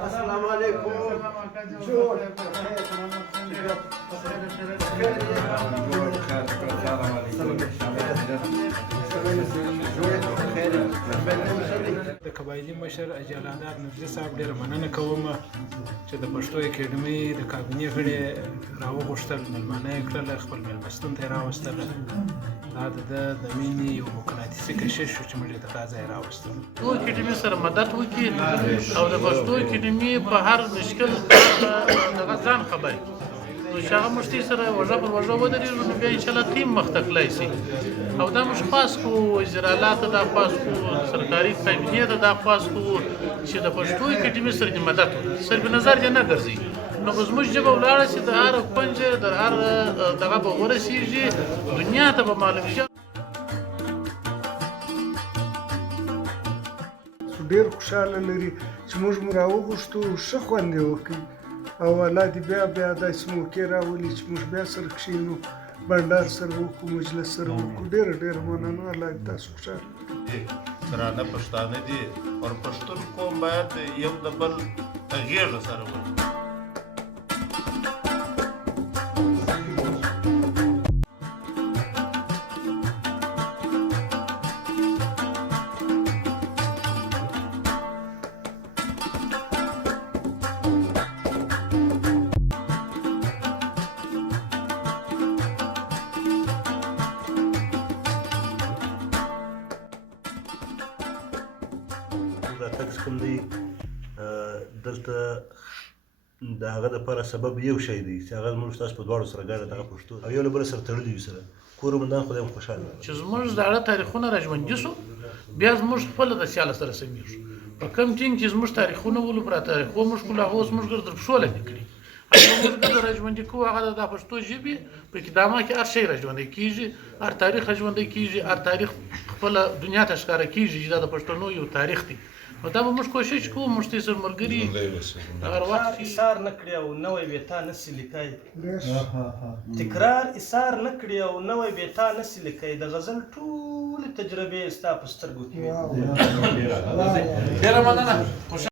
السلام عليكم. جود د قبایلي مشر اجلالا نورزي صاحب ډېره مننه کوم چې د پښتو اکیډمۍ د کابینې غړي راوغوښتل، مېلمانه یې کړل، خپل مېلمستون ته یې راوستل. دا د مینې یو مقناطیسي کشش شو چې موږ یې تر دا ځایه راوستلو. پښتو اکیډمي سره مدد وکړي او د پښتو اکیډمي په هر مشکل دغه ځان خبري چې هغه مشتي سره وژه پر وژه ودرېږو، نو بیا انشاءالله ټیم مخته تللی شي. او دا موږ خواس کوو، وزیر اعلی ته دا خواس کوو، سرکاري کابینې ته دا خواس کوو چې د پښتو اکیډمي سره دې مدد وکړي، صرف نظر دې نه ګرځي. نو به زموږ ژبه ولاړه شي، د هر کونج د هر دغه به ورسېږي، دنیا ته به معلوم شي. ډېر خوشحاله لري چې موږ مو راوغوښتو، ښه خوند یې وکړي او الله دې بیا داسې موقع راولي چې موږ بیا سره کښېنو، بنډار سره وکړو، مجلس سره وکړو. ډېره مننه، الله دې تاسو خوشحاله درانه پښتانه دي او پښتون قوم باید یو د بل غېږه سره ولري. راتګ کوم دی دلته د هغه دپاره سبب یو شی دی چې هغه زموږ ستاسو په دواړو سره ګډه دغه پښتو او یو له بله سره تړلي وي سره کور مندان خدای هم خوشحاله چې زموږ زاړه تاریخونه راژوندي شو، بیا زموږ خپله د سیاله سره سمیږو. په کوم ټینګ چې زموږ تاریخونه ولو، پر تاریخو موږ کړو، هغه اوس موږ در پښو لاندې کړي. موږ د راژوندي کوو هغه د پښتو ژبې په اقدامه کې هر شی راژوندی کېږي، هر تاریخ راژوندی کېږي، هر تاریخ خپله دنیا ته ښکاره کېږي چې دا د پښتنو یو تاریخ دی. نو دا به موږ کوشش کوو، موږ ته سره ملګري هر وخت ایثار نه کړي او نوی بېتا نسي لیکای، تکرار ایثار نه کړي او نوی بېتا نسي لیکای. د غزل ټولې تجربې ستا په سترګو کې وي. ډېره مننه.